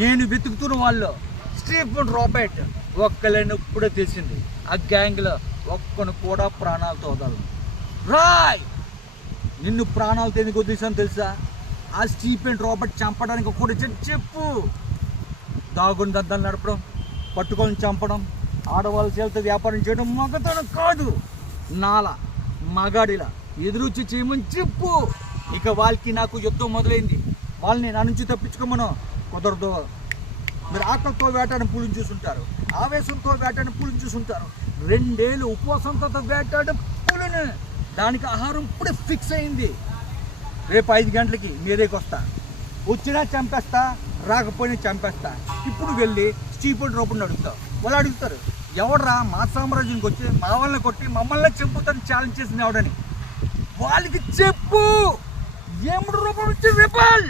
నేను వెతుకుతున్న వాళ్ళు స్టీఫెన్ రాబర్ట్ ఒక్కలేని ఇప్పుడే తెలిసింది. ఆ గ్యాంగ్లో ఒక్కను కూడా ప్రాణాలతో వదలను. రాయ్, నిన్ను ప్రాణాలతో ఎందుకు వదిలేసాను తెలుసా? ఆ స్టీఫెన్ రాబర్ట్ చంపడానికి కూడా చెప్పు. దాగుని దద్దాలు నడపడం, పట్టుకొని చంపడం, ఆడవాళ్ళ చేతితో వ్యాపారం చేయడం మగతనం కాదు. నాలా మగాడిలా ఎదురుచి చేయమని చెప్పు. ఇక వాళ్ళకి నాకు యుద్ధం మొదలైంది. వాళ్ళని నా నుంచి తప్పించుకోమను. కుదరదు. మీరు ఆకలితో వేటాడిన పూలను చూసుంటారు, ఆవేశంతో వేటాడిన పూలను చూసుంటారు. 2 ఏళ్ళు ఉపవాసంతో వేటాడిన పూలను. దానికి ఆహారం ఇప్పుడే ఫిక్స్ అయింది. రేపు 5 గంటలకి మీ దగ్గరికి వస్తా. వచ్చినా చంపేస్తా, రాకపోయినా చంపేస్తా. ఇప్పుడు వెళ్ళి స్టీఫెన్ రాబర్ట్ని అడుగుతావు. వాళ్ళు అడుగుతారు, ఎవడరా మా సామ్రాజ్యానికి వచ్చి మా వాళ్ళని కొట్టి మమ్మల్ని చంపుతాను ఛాలెంజ్ చేసింది ఎవడని. వాళ్ళకి చెప్పు. ఏముడు రూపం వచ్చి రిపల్.